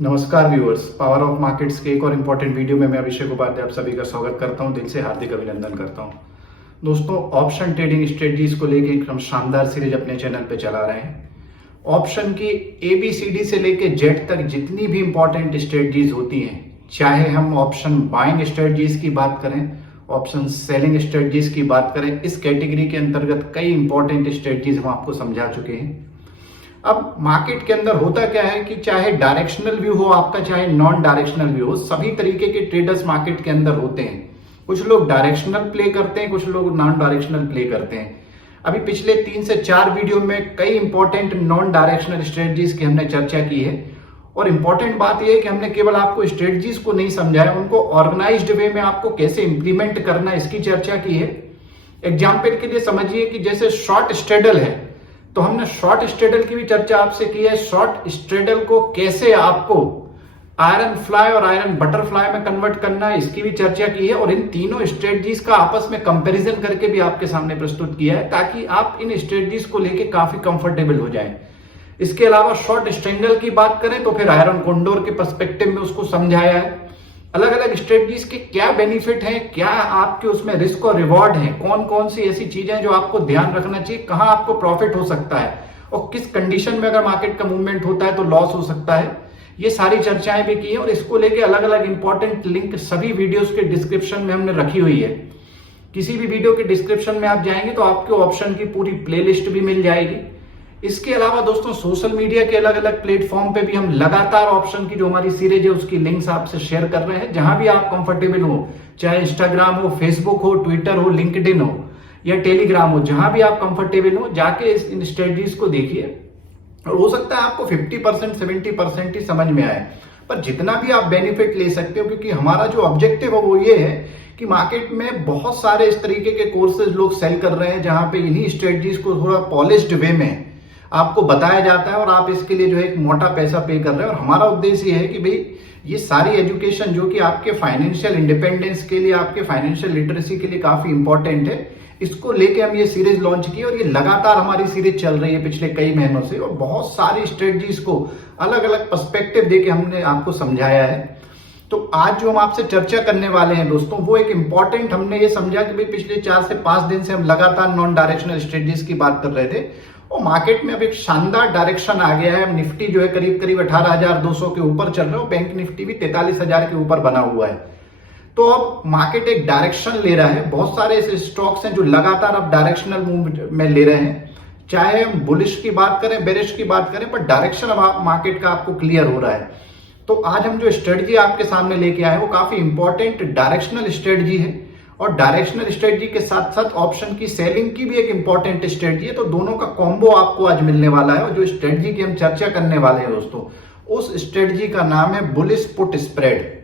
नमस्कार viewers, power of markets के एक और इम्पोर्टेंट वीडियो में मैं अभिषेक उपाध्याय आप सभी का स्वागत करता हूं। दिल से हार्दिक अभिनंदन करता हूं। दोस्तों, ऑप्शन ट्रेडिंग स्ट्रेटजीज को लेके एक हम शानदार सीरीज अपने चैनल पे चला रहे हैं। ऑप्शन की ABCD से लेके Z तक जितनी भी इंपॉर्टेंट स्ट्रेटजीज होती हैं, चाहे हम ऑप्शन बाइंग स्ट्रेटजीज की बात करें, ऑप्शन सेलिंग स्ट्रेटजीज की बात करें, इस कैटेगरी के अंतर्गत कई इंपॉर्टेंट स्ट्रेटजीज हम आपको समझा चुके हैं। अब मार्केट के अंदर होता क्या है कि चाहे डायरेक्शनल व्यू हो आपका, चाहे नॉन डायरेक्शनल व्यू हो, सभी तरीके के ट्रेडर्स मार्केट के अंदर होते हैं। कुछ लोग डायरेक्शनल प्ले करते हैं, कुछ लोग नॉन डायरेक्शनल प्ले करते हैं। अभी पिछले 3 से 4 वीडियो में कई इंपॉर्टेंट नॉन डायरेक्शनल स्ट्रेटजीज की हमने चर्चा की है। और इंपॉर्टेंट बात यह है कि हमने केवल आपको स्ट्रेटजीज को नहीं समझाया, उनको ऑर्गेनाइज्ड वे में आपको कैसे इंप्लीमेंट करना है इसकी चर्चा की है। एग्जाम्पल के लिए समझिए कि जैसे शॉर्ट स्ट्रेडल है, तो हमने शॉर्ट स्ट्रेडल की भी चर्चा आपसे की है। शॉर्ट स्ट्रेडल को कैसे आपको आयरन फ्लाई और आयरन बटरफ्लाई में कन्वर्ट करना है इसकी भी चर्चा की है। और इन तीनों स्ट्रेटजीज का आपस में कंपैरिजन करके भी आपके सामने प्रस्तुत किया है, ताकि आप इन स्ट्रेटजीज को लेके काफी कंफर्टेबल हो जाएं। इसके अलावा शॉर्ट स्ट्रेंगल की बात करें तो फिर आयरन कोंडोर के पर्सपेक्टिव में उसको समझाया है। अलग अलग स्ट्रेटजीज के क्या बेनिफिट हैं, क्या आपके उसमें रिस्क और रिवॉर्ड है, कौन कौन सी ऐसी चीजें हैं जो आपको ध्यान रखना चाहिए, कहां आपको प्रॉफिट हो सकता है और किस कंडीशन में अगर मार्केट का मूवमेंट होता है तो लॉस हो सकता है, ये सारी चर्चाएं भी की है। और इसको लेके अलग अलग इंपॉर्टेंट लिंक सभी वीडियोस के डिस्क्रिप्शन में हमने रखी हुई है। किसी भी वीडियो के डिस्क्रिप्शन में आप जाएंगे तो आपको ऑप्शन की पूरी प्लेलिस्ट भी मिल जाएगी। इसके अलावा दोस्तों, सोशल मीडिया के अलग अलग प्लेटफॉर्म पे भी हम लगातार ऑप्शन की जो हमारी सीरीज है उसकी लिंक्स आपसे शेयर कर रहे हैं। जहां भी आप कंफर्टेबल हो, चाहे इंस्टाग्राम हो, फेसबुक हो, ट्विटर हो, लिंक्डइन हो या टेलीग्राम हो, जहां भी आप कंफर्टेबल हो जाके इन स्ट्रेटजीज को देखिए। और हो सकता है आपको 50% 70% ही समझ में आए, पर जितना भी आप बेनिफिट ले सकते हो, क्योंकि हमारा जो ऑब्जेक्टिव है वो ये है कि मार्केट में बहुत सारे इस तरीके के कोर्सेज लोग सेल कर रहे हैं जहां पे इन्हीं स्ट्रेटजीज को थोड़ा पॉलिश्ड वे में आपको बताया जाता है और आप इसके लिए जो है एक मोटा पैसा पे कर रहे हैं। और हमारा उद्देश्य ये है कि भाई ये सारी एजुकेशन जो कि आपके फाइनेंशियल इंडिपेंडेंस के लिए, आपके फाइनेंशियल लिटरेसी के लिए काफी इंपॉर्टेंट है, इसको लेके हम ये सीरीज लॉन्च की और ये लगातार हमारी सीरीज चल रही है पिछले कई महीनों से। और बहुत सारी स्ट्रेटजीज को अलग अलग पर्सपेक्टिव देके हमने आपको समझाया है। तो आज जो हम आपसे चर्चा करने वाले हैं दोस्तों, वो एक इंपॉर्टेंट, हमने ये समझा कि भाई पिछले 4 से 5 दिन से हम लगातार नॉन डायरेक्शनल स्ट्रेटजीज की बात कर रहे थे और मार्केट में अब एक शानदार डायरेक्शन आ गया है। निफ्टी जो है करीब करीब 18,200 के ऊपर चल रहा है और बैंक निफ्टी भी 43,000 के ऊपर बना हुआ है। तो अब मार्केट एक डायरेक्शन ले रहा है। बहुत सारे ऐसे स्टॉक्स हैं जो लगातार अब डायरेक्शनल मूव में ले रहे हैं, चाहे हम बुलिश की बात करें, बेरिश की बात करें, पर डायरेक्शन अब मार्केट का आपको क्लियर हो रहा है। तो आज हम जो स्ट्रेटजी आपके सामने लेके आए वो काफी इंपॉर्टेंट डायरेक्शनल स्ट्रेटजी है और डायरेक्शनल स्ट्रेटजी के साथ साथ ऑप्शन की सेलिंग की भी एक इंपॉर्टेंट स्ट्रेटजी है। तो दोनों का कॉम्बो आपको आज मिलने वाला है। और जो स्ट्रेटजी की हम चर्चा करने वाले हैं दोस्तों, उस स्ट्रेटजी का नाम है बुलिश पुट स्प्रेड।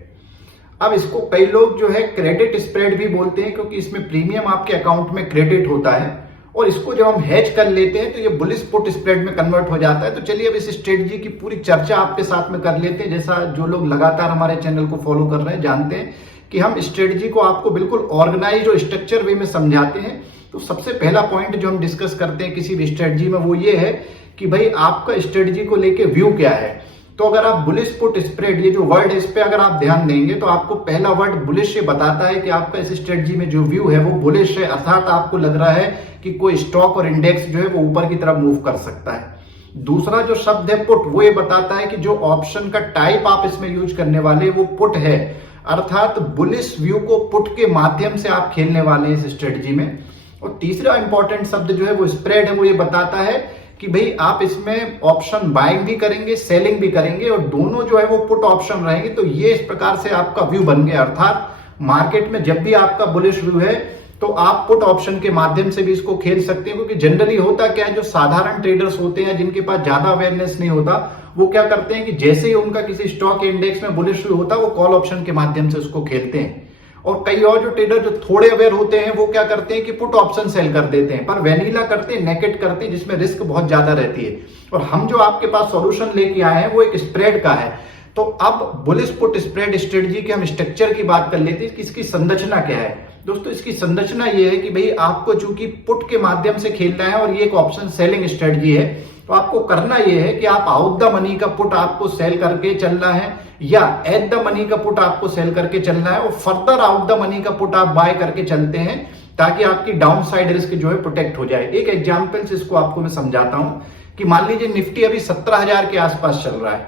अब इसको कई लोग जो है क्रेडिट स्प्रेड भी बोलते हैं, क्योंकि इसमें प्रीमियम आपके अकाउंट में क्रेडिट होता है और इसको जब हम हेज कर लेते हैं तो ये बुलिश पुट स्प्रेड में कन्वर्ट हो जाता है। तो चलिए अब इस स्ट्रेटजी की पूरी चर्चा आपके साथ में कर लेते हैं। जैसा जो लोग लगातार हमारे चैनल को फॉलो कर रहे हैं जानते हैं कि हम स्ट्रेटजी को आपको बिल्कुल ऑर्गेनाइज और स्ट्रक्चर वे में समझाते हैं। तो सबसे पहला पॉइंट जो हम डिस्कस करते हैं किसी भी स्ट्रेटजी में वो ये है कि भाई आपका स्ट्रेटजी को लेके व्यू क्या है। तो अगर आप बुलिश पुट स्प्रेड, ये जो वर्ड है इस पे अगर आप ध्यान देंगे तो आपको पहला वर्ड बुलिश ये बताता है कि आपका इस स्ट्रेटजी में जो व्यू है वो बुलिश है, अर्थात आपको लग रहा है कि कोई स्टॉक और इंडेक्स जो है वो ऊपर की तरफ मूव कर सकता है। दूसरा जो शब्द है पुट, वो ये बताता है कि जो ऑप्शन का टाइप आप इसमें यूज करने वाले वो पुट है, अर्थात बुलिश व्यू को पुट के माध्यम से आप खेलने वाले हैं इस स्ट्रेटजी में। और तीसरा इंपॉर्टेंट शब्द जो है वो स्प्रेड है, वो ये बताता है कि भाई आप इसमें ऑप्शन बाइंग भी करेंगे, सेलिंग भी करेंगे और दोनों जो है वो पुट ऑप्शन रहेंगे। तो ये इस प्रकार से आपका व्यू बन गया, अर्थात मार्केट में जब भी आपका बुलिश व्यू है तो आप पुट ऑप्शन के माध्यम से भी इसको खेल सकते हैं। क्योंकि जनरली होता क्या है, जो साधारण ट्रेडर्स होते हैं जिनके पास ज्यादा अवेयरनेस नहीं होता, वो क्या करते हैं कि जैसे ही उनका किसी स्टॉक इंडेक्स में बुलिश व्यू होता है वो कॉल ऑप्शन के माध्यम से उसको खेलते हैं। और कई और जो ट्रेडर जो थोड़े अवेयर होते हैं वो क्या करते हैं कि पुट ऑप्शन सेल कर देते हैं, पर वैनिला करते हैं, नेकेट करते हैं, जिसमें रिस्क बहुत ज्यादा रहती है। और हम जो आपके पास सॉल्यूशन लेके आए हैं वो एक स्प्रेड का है। तो अब बुलिश पुट स्प्रेड स्ट्रेटजी के हम स्ट्रक्चर की बात कर लेते हैं कि इसकी संरचना क्या है। दोस्तों, इसकी संरचना ये है कि भाई आपको चूंकि पुट के माध्यम से खेलना है और ये एक ऑप्शन सेलिंग स्ट्रेटजी है, तो आपको करना यह है कि आप आउट द मनी का पुट आपको सेल करके चलना है या एट द मनी का पुट आपको सेल करके चलना है और फर्दर आउट द मनी का पुट आप बाय करके चलते हैं ताकि आपकी डाउन साइड रिस्क जो है प्रोटेक्ट हो जाए। एक एग्जाम्पल से इसको आपको मैं समझाता हूं कि मान लीजिए निफ्टी अभी 17,000 के आसपास चल रहा है।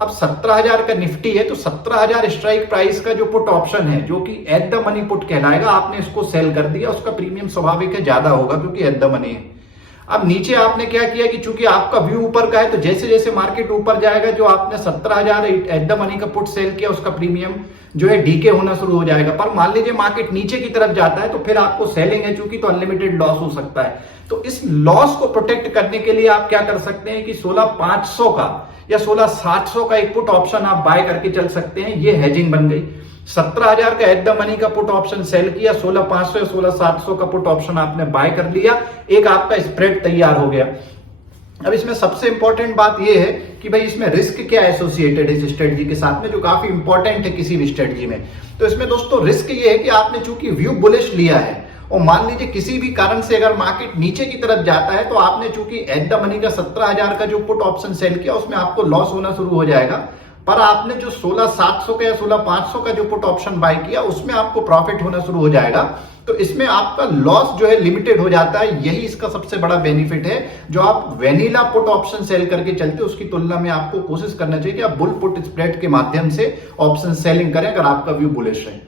अब 17,000 का निफ्टी है तो 17,000 स्ट्राइक प्राइस का जो पुट ऑप्शन है जो कि एट द मनी पुट कहलाएगा, आपने इसको सेल कर दिया, उसका प्रीमियम स्वाभाविक है ज्यादा होगा क्योंकि एट द मनी है। अब नीचे आपने क्या किया कि चूंकि आपका व्यू ऊपर का है तो जैसे जैसे मार्केट ऊपर जाएगा जो आपने 17,000 एट द मनी का पुट सेल किया उसका प्रीमियम जो है डीके होना शुरू हो जाएगा। पर मान लीजिए मार्केट नीचे की तरफ जाता है तो फिर आपको सेलिंग है चूंकि तो अनलिमिटेड लॉस हो सकता है। तो इस लॉस को प्रोटेक्ट करने के लिए आप क्या कर सकते हैं कि 16,500 का या 16,700 का एक पुट ऑप्शन आप बाय करके चल सकते हैं। ये हेजिंग बन गई। 17,000 का एट द मनी का पुट ऑप्शन सेल किया, 16,500 या 16,700 का पुट ऑप्शन आपने बाय कर लिया, एक आपका स्प्रेड तैयार हो गया। अब इसमें सबसे इंपॉर्टेंट बात यह है कि भाई इसमें रिस्क क्या एसोसिएटेड है इस स्ट्रेटजी के साथ में, जो काफी इंपॉर्टेंट है किसी भी स्ट्रेटजी में। तो इसमें दोस्तों रिस्क ये है कि आपने चूंकि व्यू बुलिश लिया है और मान लीजिए किसी भी कारण से अगर मार्केट नीचे की तरफ जाता है तो आपने चूंकि एट द मनी का 17,000 का जो पुट ऑप्शन सेल किया उसमें आपको लॉस होना शुरू हो जाएगा। पर आपने जो 16,700 का या 16,500 का जो पुट ऑप्शन बाय किया उसमें आपको प्रॉफिट होना शुरू हो जाएगा। तो इसमें आपका लॉस जो है लिमिटेड हो जाता है। यही इसका सबसे बड़ा बेनिफिट है। जो आप वेनिला पुट ऑप्शन सेल करके चलते हो उसकी तुलना में आपको कोशिश करना चाहिए कि आप बुल पुट स्प्रेड के माध्यम से ऑप्शन सेलिंग करें अगर आपका व्यू बुलिश है।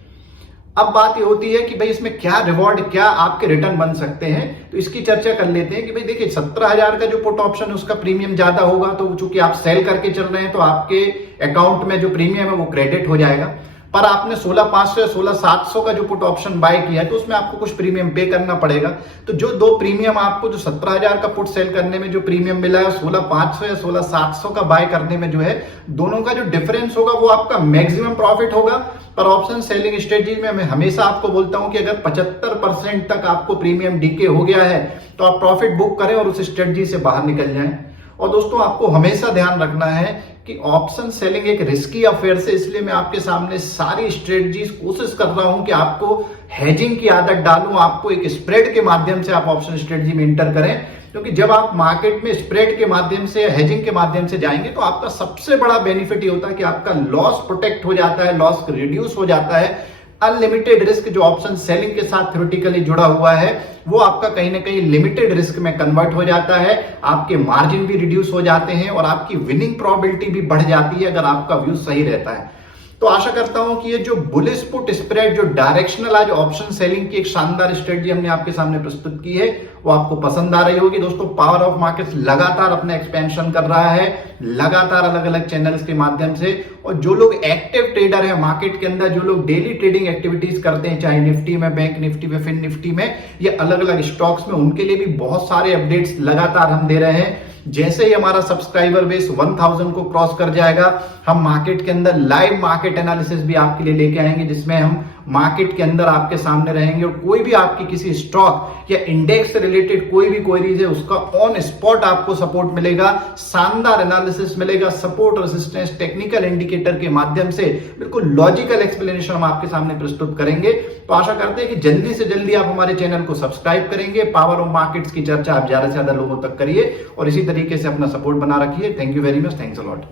अब बात ये होती है कि भाई इसमें क्या रिवॉर्ड, क्या आपके रिटर्न बन सकते हैं, तो इसकी चर्चा कर लेते हैं कि भाई देखिए 17,000 का जो पुट ऑप्शन है उसका प्रीमियम ज्यादा होगा, तो चूंकि आप सेल करके चल रहे हैं तो आपके अकाउंट में जो प्रीमियम है वो क्रेडिट हो जाएगा। पर आपने 16,500 या 16,700 का जो पुट ऑप्शन बाय किया है तो उसमें आपको कुछ प्रीमियम पे करना पड़ेगा। तो जो दो प्रीमियम आपको जो 17,000 का पुट सेल करने में जो प्रीमियम मिला है 16,500 या 16,700 का बाय करने में जो है दोनों का जो डिफरेंस होगा वो आपका मैक्सिमम प्रॉफिट होगा। पर ऑप्शन सेलिंग स्ट्रेटजी में मैं हमेशा आपको बोलता हूं कि अगर 75% तक आपको प्रीमियम डीके हो गया है तो आप प्रॉफिट बुक करें और उस स्ट्रेटजी से बाहर निकल जाएं। और दोस्तों आपको हमेशा ध्यान रखना है कि ऑप्शन सेलिंग एक रिस्की अफेयर से, इसलिए मैं आपके सामने सारी स्ट्रेटजीज कोशिश कर रहा हूं कि आपको हेजिंग की आदत डालूं, आपको एक स्प्रेड के माध्यम से आप ऑप्शन स्ट्रेटजी में इंटर करें। क्योंकि जब आप मार्केट में स्प्रेड के माध्यम से या हेजिंग के माध्यम से जाएंगे तो आपका सबसे बड़ा बेनिफिट ये होता है कि आपका लॉस प्रोटेक्ट हो जाता है, लॉस रिड्यूस हो जाता है। अनलिमिटेड रिस्क जो ऑप्शन सेलिंग के साथ थ्योरेटिकली जुड़ा हुआ है वो आपका कहीं ना कहीं लिमिटेड रिस्क में कन्वर्ट हो जाता है। आपके मार्जिन भी रिड्यूस हो जाते हैं और आपकी विनिंग प्रोबेबिलिटी भी बढ़ जाती है अगर आपका व्यू सही रहता है। तो आशा करता हूं कि ये जो बुलिश पुट स्प्रेड, जो डायरेक्शनल आज ऑप्शन सेलिंग की एक शानदार स्ट्रेटजी हमने आपके सामने प्रस्तुत की है वो आपको पसंद आ रही होगी। दोस्तों पावर ऑफ मार्केट्स लगातार अपना एक्सपेंशन कर रहा है, लगातार अलग अलग चैनल्स के माध्यम से। और जो लोग एक्टिव ट्रेडर है मार्केट के अंदर, जो लोग डेली ट्रेडिंग एक्टिविटीज करते हैं चाहे निफ्टी में, बैंक निफ्टी में, फिन निफ्टी में या अलग अलग स्टॉक्स में, उनके लिए भी बहुत सारे अपडेट्स लगातार हम दे रहे हैं। जैसे ही हमारा सब्सक्राइबर बेस 1000 को क्रॉस कर जाएगा हम मार्केट के अंदर लाइव मार्केट एनालिसिस भी आपके लिए लेके आएंगे, जिसमें हम मार्केट के अंदर आपके सामने रहेंगे और कोई भी आपकी किसी स्टॉक या इंडेक्स से रिलेटेड कोई भी क्वेरीज है उसका ऑन स्पॉट आपको सपोर्ट मिलेगा, शानदार एनालिसिस मिलेगा, सपोर्ट, रेजिस्टेंस, टेक्निकल इंडिकेटर के माध्यम से बिल्कुल लॉजिकल एक्सप्लेनेशन हम आपके सामने प्रस्तुत करेंगे। तो आशा करते हैं कि जल्दी से जल्दी आप हमारे चैनल को सब्सक्राइब करेंगे। पावर ऑफ मार्केट्स की चर्चा आप ज्यादा से ज्यादा लोगों तक करिए और इसी तरीके से अपना सपोर्ट बना रखिए। Thank you very much, thanks a lot.